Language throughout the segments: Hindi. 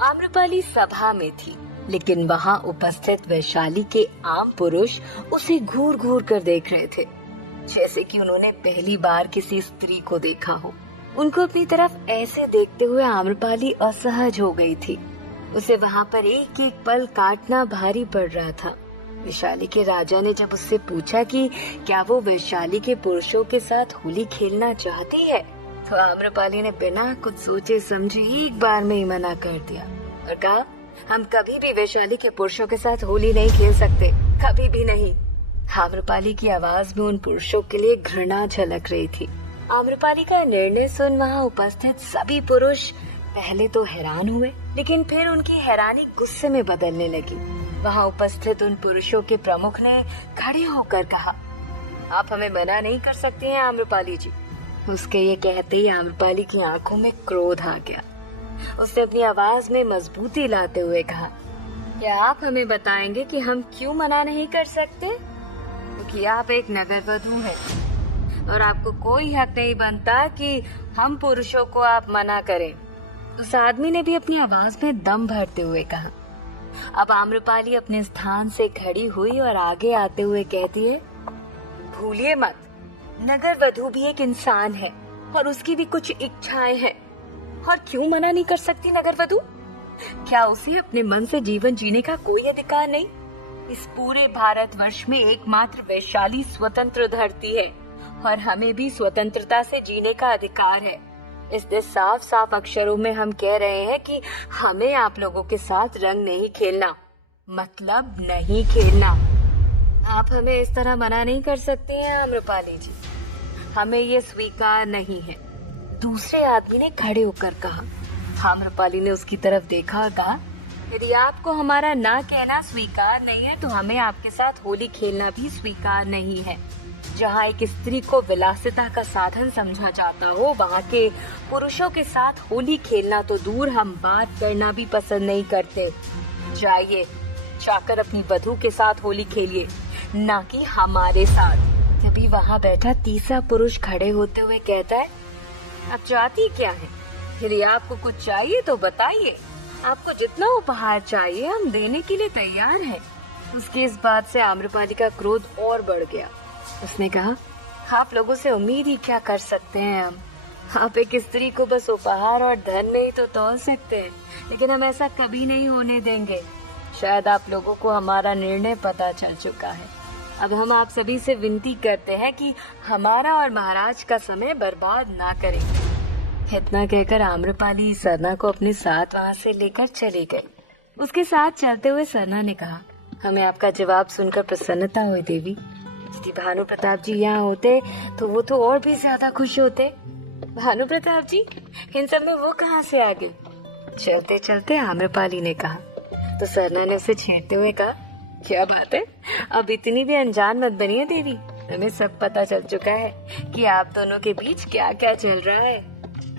आम्रपाली सभा में थी, लेकिन वहाँ उपस्थित वैशाली के आम पुरुष उसे घूर घूर कर देख रहे थे, जैसे कि उन्होंने पहली बार किसी स्त्री को देखा हो। उनको अपनी तरफ ऐसे देखते हुए आम्रपाली असहज हो गई थी। उसे वहाँ पर एक एक पल काटना भारी पड़ रहा था। वैशाली के राजा ने जब उससे पूछा कि क्या वो वैशाली के पुरुषों के साथ होली खेलना चाहती है, तो आम्रपाली ने बिना कुछ सोचे समझे एक बार में ही मना कर दिया और कहा, हम कभी भी वैशाली के पुरुषों के साथ होली नहीं खेल सकते, कभी भी नहीं। आम्रपाली की आवाज में उन पुरुषों के लिए घृणा झलक रही थी। आम्रपाली का निर्णय सुन वहाँ उपस्थित सभी पुरुष पहले तो हैरान हुए, लेकिन फिर उनकी हैरानी गुस्से में बदलने लगी। वहाँ उपस्थित उन पुरुषों के प्रमुख ने खड़े होकर कहा, आप हमें मना नहीं कर सकती हैं आम्रपाली जी। उसके ये कहते ही आम्रपाली की आंखों में क्रोध आ गया। उसने अपनी आवाज में मजबूती लाते हुए कहा, क्या आप हमें बताएंगे कि हम क्यों मना नहीं कर सकते? क्योंकि आप एक नगरवधू हैं और आपको कोई हक नहीं बनता कि हम पुरुषों को आप मना करें। उस आदमी ने भी अपनी आवाज में दम भरते हुए कहा। अब आम्रपाली अपने स्थान से खड़ी हुई और आगे आते हुए कहती है, भूलिए मत, नगरवधू भी एक इंसान है और उसकी भी कुछ इच्छाएं हैं। और क्यों मना नहीं कर सकती नगरवधू? क्या उसे अपने मन से जीवन जीने का कोई अधिकार नहीं? इस पूरे भारतवर्ष में एकमात्र वैशाली स्वतंत्र धरती है और हमें भी स्वतंत्रता से जीने का अधिकार है। इसलिए साफ साफ अक्षरों में हम कह रहे हैं कि हमें आप लोगों के साथ रंग नहीं खेलना, मतलब नहीं खेलना। आप हमें इस तरह मना नहीं कर सकते हैं आम्रपाली जी, हमें ये स्वीकार नहीं है। दूसरे आदमी ने खड़े होकर कहा। आम्रपाली ने उसकी तरफ देखा और कहा, यदि आपको हमारा ना कहना स्वीकार नहीं है तो हमें आपके साथ होली खेलना भी स्वीकार नहीं है। जहाँ एक स्त्री को विलासिता का साधन समझा जाता हो, वहाँ के पुरुषों के साथ होली खेलना तो दूर, हम बात करना भी पसंद नहीं करते। जाइए, जाकर अपनी वधू के साथ होली खेलिए, ना कि हमारे साथ। तभी वहाँ बैठा तीसरा पुरुष खड़े होते हुए कहता है, आप चाहती क्या है? यदि आपको कुछ चाहिए तो बताइए, आपको जितना उपहार चाहिए हम देने के लिए तैयार हैं। उसकी इस बात से आम्रपाली का क्रोध और बढ़ गया। उसने कहा, आप लोगों से उम्मीद ही क्या कर सकते हैं हम? आप एक स्त्री को बस उपहार और धन में ही तो तौल सकते हैं, लेकिन हम ऐसा कभी नहीं होने देंगे। शायद आप लोगों को हमारा निर्णय पता चल चुका है। अब हम आप सभी से विनती करते हैं कि हमारा और महाराज का समय बर्बाद ना करें। इतना कहकर आम्रपाली सरना को अपने साथ वहाँ से लेकर चली गई। उसके साथ चलते हुए सरना ने कहा, हमें आपका जवाब सुनकर प्रसन्नता हुई देवी। यदि भानु प्रताप जी यहाँ होते तो वो तो और भी ज्यादा खुश होते। भानु प्रताप जी, इन सब में वो कहाँ से आ गए? चलते चलते आम्रपाली ने कहा। तो सरना ने उसे छेड़ते हुए कहा, क्या बात है, अब इतनी भी अनजान मत बनिए देवी, हमें सब पता चल चुका है कि आप दोनों के बीच क्या क्या चल रहा है।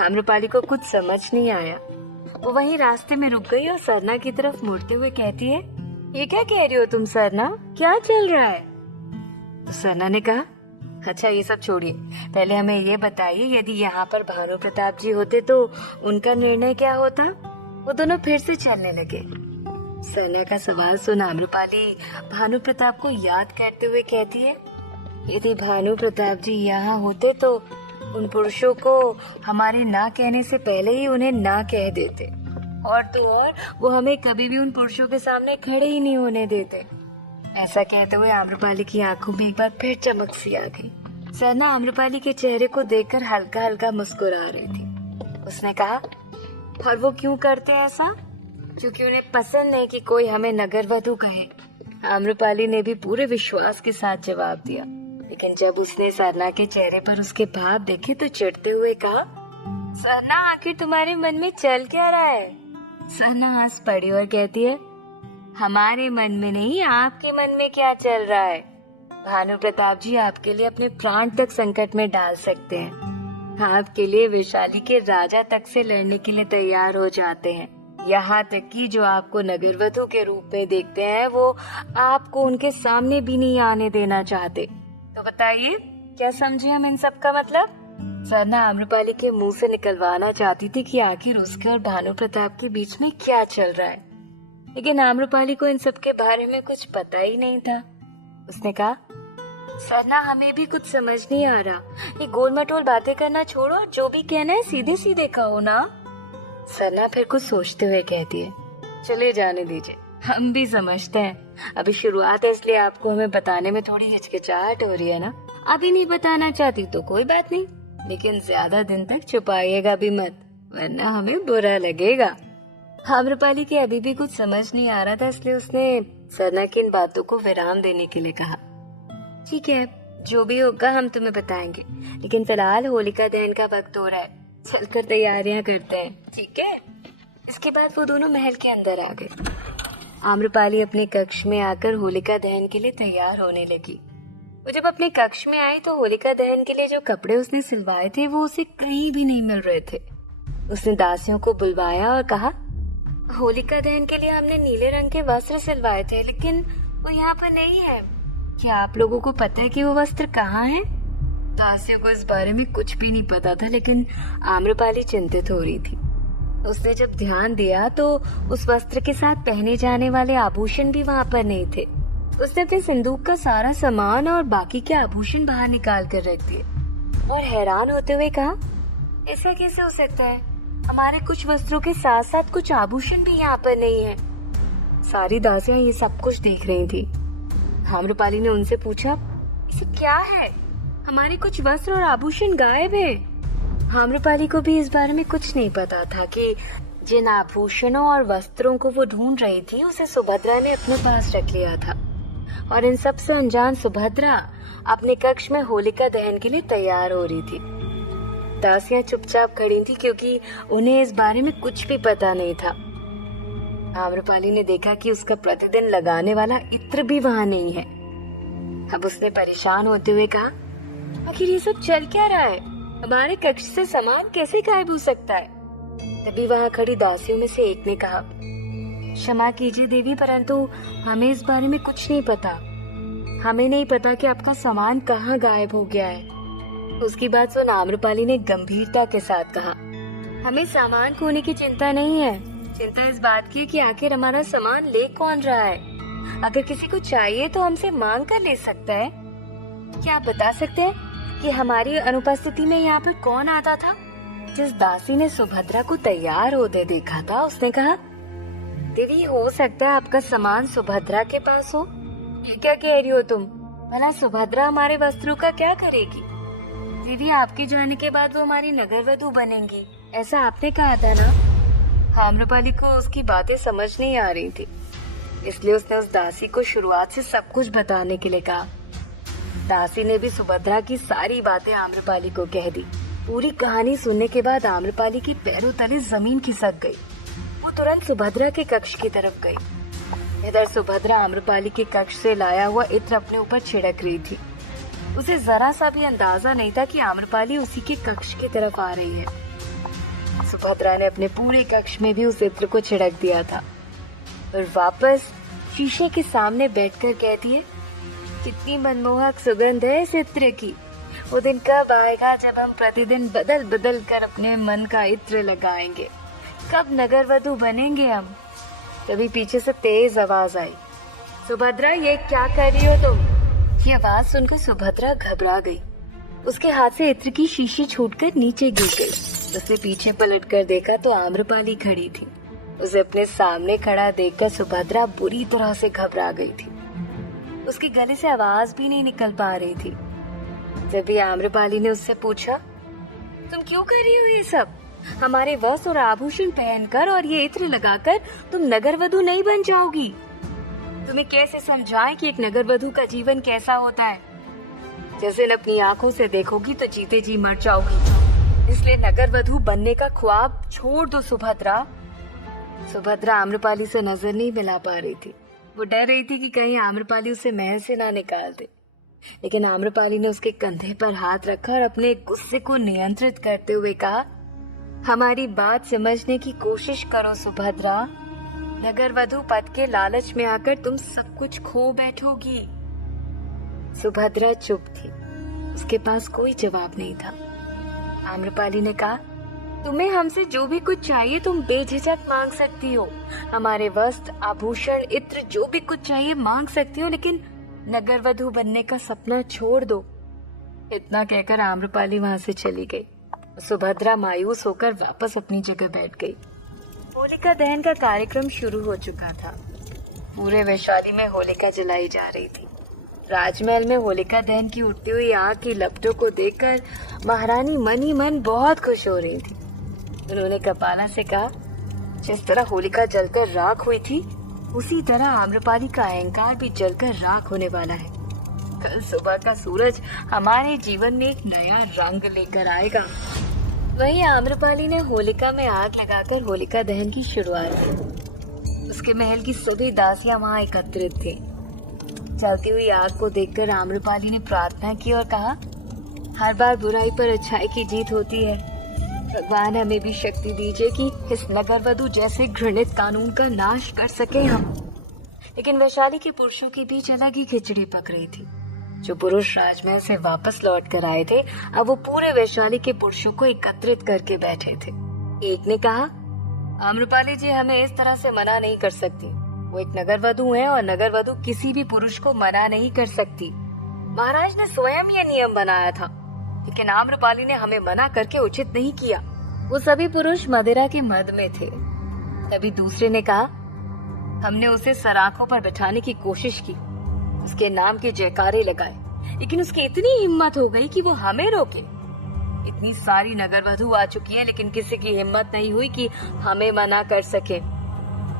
आम्रपाली को कुछ समझ नहीं आया। वो वहीं रास्ते में रुक गई और सरना की तरफ मुड़ते हुए कहती है, ये क्या कह रही हो तुम सरना, क्या चल रहा है? तो सरना ने कहा, अच्छा ये सब छोड़िए, पहले हमें ये बताइए, यदि यहाँ पर भानु प्रताप जी होते तो उनका निर्णय क्या होता? वो दोनों फिर से चलने लगे। सरना का सवाल सुन आम्रपाली भानु प्रताप को याद करते हुए कहती है, यदि भानु प्रताप जी यहाँ होते तो उन पुरुषों को हमारे ना कहने से पहले ही उन्हें ना कह देते, और तो और वो हमें कभी भी उन पुरुषों के सामने खड़े ही नहीं होने देते। ऐसा कहते हुए आम्रपाली की आंखों में एक बार फिर चमक सी आ गई। सरना आम्रपाली के चेहरे को देखकर हल्का हल्का मुस्कुरा रही थी। उसने कहा, और वो क्यों करते हैं ऐसा? क्योंकि उन्हें पसंद नहीं कि कोई हमें नगरवधू कहे। आम्रपाली ने भी पूरे विश्वास के साथ जवाब दिया, लेकिन जब उसने सरना के चेहरे पर उसके भाव देखे तो चिढ़ते हुए कहा, सरना आखिर तुम्हारे मन में चल क्या रहा है? सरना हंस पड़ी और कहती है, हमारे मन में नहीं, आपके मन में क्या चल रहा है? भानु प्रताप जी आपके लिए अपने प्राण तक संकट में डाल सकते हैं। आपके लिए वैशाली के राजा तक से लड़ने के लिए तैयार हो जाते हैं। यहाँ तक कि जो आपको नगरवधू के रूप में देखते हैं वो आपको उनके सामने भी नहीं आने देना चाहते। तो बताइए, क्या समझे हम इन सब का मतलब? सरना आम्रपाली के मुंह से निकलवाना चाहती थी कि आखिर उसके और भानु प्रताप के बीच में क्या चल रहा है, लेकिन आम्रपाली को इन सब के बारे में कुछ पता ही नहीं था। उसने कहा, सरना हमें भी कुछ समझ नहीं आ रहा, ये गोल मटोल बातें करना छोड़ो और जो भी कहना है सीधे सीधे कहो ना। सरना फिर कुछ सोचते हुए कहती है, चले जाने दीजिए, हम भी समझते हैं अभी शुरुआत है, इसलिए आपको हमें बताने में थोड़ी हिचकिचाहट हो रही है ना। अभी नहीं बताना चाहती तो कोई बात नहीं, लेकिन ज्यादा दिन तक छुपाइएगा भी मत, वरना हमें बुरा लगेगा। आम्रपाली के अभी भी कुछ समझ नहीं आ रहा था, इसलिए उसने सरना की इन बातों को विराम देने के लिए कहा, ठीक है, जो भी होगा हम तुम्हें बताएंगे, लेकिन फिलहाल होलिका दहन का वक्त हो रहा है, चलकर तैयारियां करते हैं, ठीक है। इसके बाद वो दोनों महल के अंदर आ गए। आम्रपाली अपने कक्ष में आकर होलिका दहन के लिए तैयार होने लगी। वो जब अपने कक्ष में आई तो होलिका दहन के लिए जो कपड़े उसने सिलवाए थे वो उसे कहीं भी नहीं मिल रहे थे। उसने दासियों को बुलवाया और कहा, होलिका दहन के लिए हमने नीले रंग के वस्त्र सिलवाए थे, लेकिन वो यहाँ पर नहीं है। क्या आप लोगों को पता है कि वो वस्त्र कहाँ है? दासियों को इस बारे में कुछ भी नहीं पता था, लेकिन आम्रपाली चिंतित हो रही थी। उसने जब ध्यान दिया तो उस वस्त्र के साथ पहने जाने वाले आभूषण भी वहाँ पर नहीं थे। उसने अपने संदूक का सारा सामान और बाकी के आभूषण बाहर निकाल कर रख दिए और हैरान होते हुए कहा, ऐसा कैसे हो सकता है? हमारे कुछ वस्त्रों के साथ साथ कुछ आभूषण भी यहाँ पर नहीं है। सारी दासियां ये सब कुछ देख रही थी। आम्रपाली ने उनसे पूछा, इसे क्या है? हमारे कुछ वस्त्र और आभूषण गायब है। आम्रपाली को भी इस बारे में कुछ नहीं पता था कि जिन आभूषणों और वस्त्रों को वो ढूंढ रही थी उसे सुभद्रा ने अपने पास रख लिया था, और इन सब से अनजान सुभद्रा अपने कक्ष में होलिका दहन के लिए तैयार हो रही थी। दासियां चुपचाप खड़ी थी क्योंकि उन्हें इस बारे में कुछ भी पता नहीं था। आम्रपाली ने देखा कि उसका प्रतिदिन लगाने वाला इत्र भी वहाँ नहीं है। अब उसने परेशान होते हुए कहा, आखिर ये सब चल क्या रहा है? हमारे कक्ष से सामान कैसे गायब हो सकता है? तभी वहाँ खड़ी दासियों में से एक ने कहा, क्षमा कीजिए देवी, परंतु हमें इस बारे में कुछ नहीं पता। हमें नहीं पता कि आपका सामान कहाँ गायब हो गया है। उसकी बात सुन आम्रपाली ने गंभीरता के साथ कहा, हमें सामान खोने की चिंता नहीं है, चिंता इस बात की कि आखिर हमारा सामान ले कौन रहा है। अगर किसी को चाहिए तो हमसे मांग कर ले सकता है। क्या आप बता सकते हैं कि हमारी अनुपस्थिति में यहाँ पर कौन आता था? जिस दासी ने सुभद्रा को तैयार होते देखा था उसने कहा, देवी, हो सकता है आपका सामान सुभद्रा के पास हो। ये क्या कह रही हो तुम? भला सुभद्रा हमारे वस्त्रों का क्या करेगी? देवी, आपके जाने के बाद वो हमारी नगरवधू बनेंगी, ऐसा आपने कहा था ना। आम्रपाली को उसकी बातें समझ नहीं आ रही थी, इसलिए उसने उस दासी को शुरुआत से सब कुछ बताने के लिए कहा। दासी ने भी सुभद्रा की सारी बातें आम्रपाली को कह दी। पूरी कहानी सुनने के बाद आम्रपाली के पैरों तले जमीन खिसक गई। वो तुरंत सुभद्रा के कक्ष की तरफ गई। इधर सुभद्रा आम्रपाली के कक्ष से लाया हुआ इत्र अपने ऊपर छिड़क रही थी। उसे जरा सा भी अंदाजा नहीं था कि आम्रपाली उसी के कक्ष की तरफ आ रही है। सुभद्रा ने अपने पूरे कक्ष में भी उस इत्र को छिड़क दिया था और वापस शीशे के सामने बैठकर कहती है, कितनी मनमोहक सुगंध है इस इत्र की। वो दिन कब आएगा जब हम प्रतिदिन बदल बदल कर अपने मन का इत्र लगाएंगे? कब नगरवधू बनेंगे हम? तभी पीछे से तेज आवाज आई, सुभद्रा, ये क्या कर रही हो तुम? ये आवाज सुनकर सुभद्रा घबरा गई। उसके हाथ से इत्र की शीशी छूटकर नीचे गिर गई। उसने पीछे पलटकर देखा तो आम्रपाली खड़ी थी। उसे अपने सामने खड़ा देखकर सुभद्रा बुरी तरह से घबरा गई थी। उसके गले से आवाज भी नहीं निकल पा रही थी। तभी आम्रपाली ने उससे पूछा, तुम क्यों कर रही हो ये सब? हमारे वस्त्र और आभूषण पहनकर और ये इत्र लगाकर तुम नगरवधू नहीं बन जाओगी। तुम्हें कैसे समझाएं कि एक नगरवधू का जीवन कैसा होता है? जैसे अपनी आंखों से देखोगी तो जीते जी मर जाओगी। इसलिए नगरवधू बनने का ख्वाब छोड़ दो सुभद्रा। सुभद्रा आम्रपाली से नजर नहीं मिला पा रही थी। वो डर रही थी कि कहीं आम्रपाली उसे महल से ना निकाल दे, लेकिन आम्रपाली ने उसके कंधे पर हाथ रखा और अपने गुस्से को नियंत्रित करते हुए कहा, हमारी बात समझने की कोशिश करो सुभद्रा। नगरवधू पद के लालच में आकर तुम सब कुछ खो बैठोगी। सुभद्रा चुप थी। उसके पास कोई जवाब नहीं था। आम्रपाली ने कहा, तुम्हें हमसे जो भी कुछ चाहिए तुम बेझिझक मांग सकती हो। हमारे वस्त्र, आभूषण, इत्र जो भी कुछ चाहिए मांग सकती हो, लेकिन नगरवधु बनने का सपना छोड़ दो। इतना कहकर आम्रपाली वहां से चली गई। सुभद्रा मायूस होकर वापस अपनी जगह बैठ गई। होलिका दहन का कार्यक्रम शुरू हो चुका था। पूरे वैशाली में होलिका जलाई जा रही थी। राजमहल में होलिका दहन की उठती हुई आग की लपटों को देखकर महारानी मन ही मन बहुत खुश हो रही थी। उन्होंने कपाला से कहा, जिस तरह होलिका जलकर राख हुई थी उसी तरह आम्रपाली का अहंकार भी जलकर राख होने वाला है। कल सुबह का सूरज हमारे जीवन में एक नया रंग लेकर आएगा। वहीं आम्रपाली ने होलिका में आग लगाकर होलिका दहन की शुरुआत की। उसके महल की सभी दासियां वहां एकत्रित थी। जलती हुई आग को देखकर आम्रपाली ने प्रार्थना की और कहा, हर बार बुराई पर अच्छाई की जीत होती है। भगवान हमें भी शक्ति दीजिए कि इस नगरवधु जैसे घृणित कानून का नाश कर सके हम। लेकिन वैशाली के पुरुषों के बीच अलग ही खिचड़ी पक रही थी। जो पुरुष राजमहल से वापस लौट कर आए थे, अब वो पूरे वैशाली के पुरुषों को एकत्रित करके बैठे थे। एक ने कहा, आम्रपाली जी हमें इस तरह से मना नहीं कर सकती। वो एक नगरवधु है और नगरवधु किसी भी पुरुष को मना नहीं कर सकती। महाराज ने स्वयं ये नियम बनाया था, लेकिन आम्रपाली ने हमें मना करके उचित नहीं किया। वो सभी पुरुष मदिरा के मद में थे। तभी दूसरे ने कहा, हमने उसे सराखों पर बिठाने की कोशिश की, उसके नाम के जयकारे लगाए, लेकिन उसकी इतनी हिम्मत हो गई कि वो हमें रोके। इतनी सारी नगरवधु आ चुकी है, लेकिन किसी की हिम्मत नहीं हुई कि हमें मना कर सके।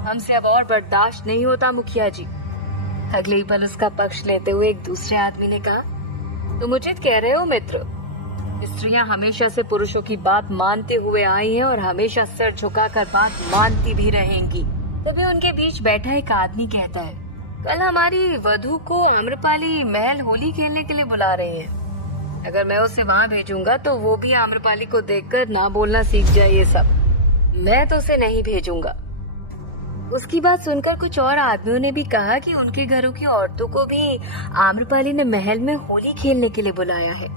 हमसे अब और बर्दाश्त नहीं होता मुखिया जी। अगले ही पल उसका पक्ष लेते हुए एक दूसरे आदमी ने कहा, तुम उचित कह रहे हो मित्र। स्त्रियां हमेशा से पुरुषों की बात मानते हुए आई हैं और हमेशा सर झुकाकर बात मानती भी रहेंगी। तभी उनके बीच बैठा एक आदमी कहता है, कल हमारी वधु को आम्रपाली महल होली खेलने के लिए बुला रही है। अगर मैं उसे वहाँ भेजूंगा तो वो भी आम्रपाली को देखकर ना बोलना सीख जाए। ये सब मैं तो उसे नहीं भेजूंगा। उसकी बात सुनकर कुछ और आदमियों ने भी कहा कि उनके घरों की औरतों को भी आम्रपाली ने महल में होली खेलने के लिए बुलाया है।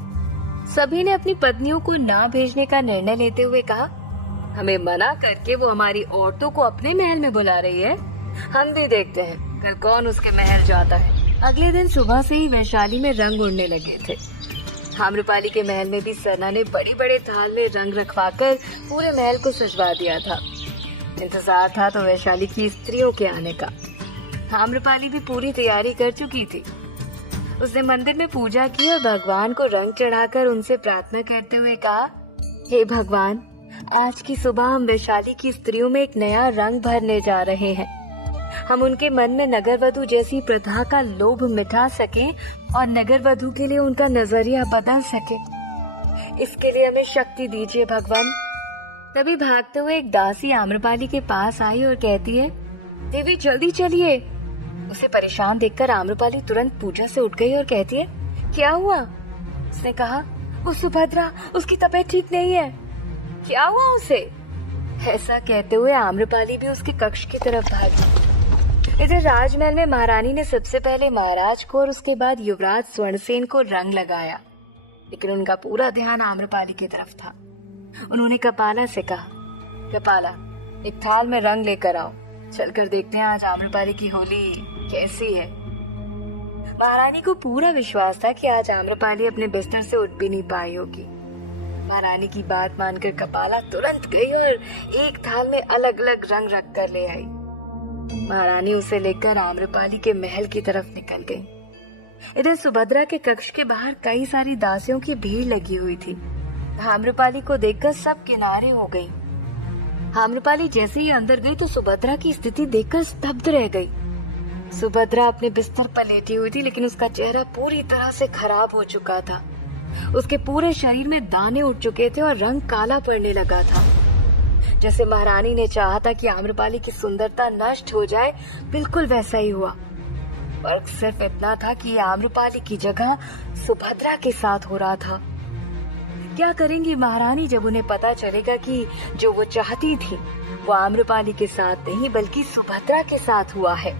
सभी ने अपनी पत्नियों को ना भेजने का निर्णय लेते हुए कहा, हमें मना करके वो हमारी औरतों को अपने महल में बुला रही है। हम भी देखते हैं कल कौन उसके महल जाता है। अगले दिन सुबह से ही वैशाली में रंग उड़ने लगे थे। आम्रपाली के महल में भी सरना ने बड़ी बड़े थाल में रंग रखवाकर पूरे महल को सजवा दिया था। इंतजार था तो वैशाली की स्त्रियों के आने का। आम्रपाली भी पूरी तैयारी कर चुकी थी। उसने मंदिर में पूजा की और भगवान को रंग चढ़ाकर उनसे प्रार्थना करते हुए कहा, हे भगवान, आज की सुबह हम वैशाली की स्त्रियों में एक नया रंग भरने जा रहे हैं। हम उनके मन में नगरवधु जैसी प्रथा का लोभ मिटा सकें और नगरवधु के लिए उनका नजरिया बदल सके। इसके लिए हमें शक्ति दीजिए भगवान। तभी भागते हुए एक दासी आम्रपाली के पास आई और कहती है, देवी जल्दी चलिए। उसे परेशान देखकर आम्रपाली तुरंत पूजा से उठ गई और कहती है, क्या हुआ? उसने कहा, वो सुभद्रा, उसकी तबीयत ठीक नहीं है। क्या हुआ उसे? ऐसा कहते हुए आम्रपाली भी उसके कक्ष की तरफ भागी। इधर राजमहल में महारानी ने सबसे पहले महाराज को और उसके बाद युवराज स्वर्णसेन को रंग लगाया, लेकिन उनका पूरा ध्यान आम्रपाली की तरफ था। उन्होंने कपाला से कहा, कपाला, एक थाल में रंग लेकर आओ, चलकर देखते हैं आज आम्रपाली की होली कैसी है। महारानी को पूरा विश्वास था कि आज आम्रपाली अपने बिस्तर से उठ भी नहीं पाई होगी। महारानी की बात मानकर कपाला तुरंत गई और एक थाल में अलग अलग रंग रख कर ले आई। महारानी उसे लेकर आम्रपाली के महल की तरफ निकल गई। इधर सुभद्रा के कक्ष के बाहर कई सारी दासियों की भीड़ लगी हुई थी। आम्रपाली को देखकर सब किनारे हो गई। आम्रपाली जैसे ही अंदर गई तो सुभद्रा की स्थिति देखकर स्तब्ध रह गई। सुभद्रा अपने बिस्तर पर लेटी हुई थी, लेकिन उसका चेहरा पूरी तरह से खराब हो चुका था। उसके पूरे शरीर में दाने उठ चुके थे और रंग काला पड़ने लगा था। जैसे महारानी ने चाहा था कि आम्रपाली की सुंदरता नष्ट हो जाए, बिल्कुल वैसा ही हुआ। फर्क सिर्फ इतना था कि आम्रपाली की जगह सुभद्रा के साथ हो रहा था। क्या करेंगी महारानी जब उन्हें पता चलेगा कि जो वो चाहती थी वो आम्रपाली के साथ नहीं बल्कि सुभद्रा के साथ हुआ है?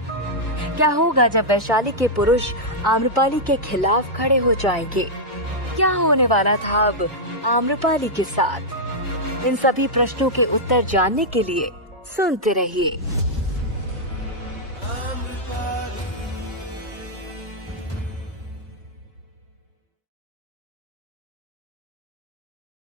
क्या होगा जब वैशाली के पुरुष आम्रपाली के खिलाफ खड़े हो जाएंगे? क्या होने वाला था अब आम्रपाली के साथ? इन सभी प्रश्नों के उत्तर जानने के लिए सुनते रहिए